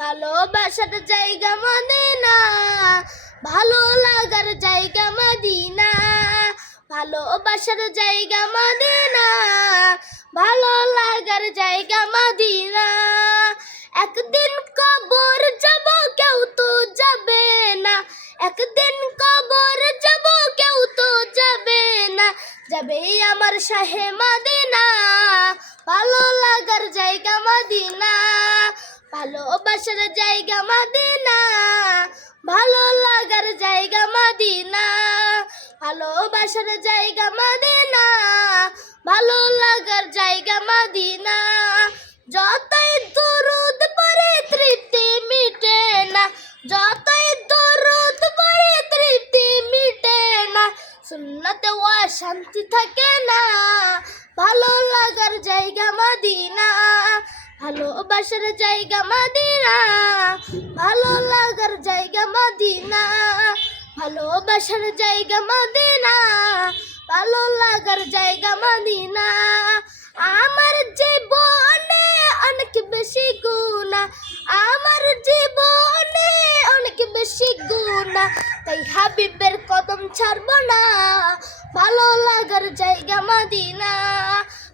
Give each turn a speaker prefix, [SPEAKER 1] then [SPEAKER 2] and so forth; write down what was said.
[SPEAKER 1] ভালোবাসার জায়গা মদিনা ভালো লাগার জায়গা মদিনা। ভালোবাসার জায়গা মদিনা ভালো লাগার জায়গা মদিনা। একদিন কবর যাব, কেউ তো যাবে না। একদিন কবর যাব, কেউ তো যাবে না। যাবে আমার শাহে মদিনা, ভালো লাগার জায়গা মদিনা। ভালোবাসার জায়গা মদিনা, ভালো লাগার জায়গা মদিনা, ভালোবাসার জায়গা মদিনা, ভালো লাগার জায়গা মদিনা। যতই দরুদ পরে তৃপ্তি মিটে না, যতই দরুদ পরে তৃপ্তি মিটে না, সুন্নতে ও শান্তি থাকে না। ভালোবাসার জায়গা মদিনা, ভালো লাগার জায়গা মদিনা ভালোবাসার জায়গা মদিনা, ভালো লাগার জায়গা মদিনা। আমার জীবনে অনেক বেশি গুণা আমার জীবনে অনেক বেশি গুণা তাই হাবিবের কদম ছাড়বো না, ভালো লাগার জায়গা মদিনা।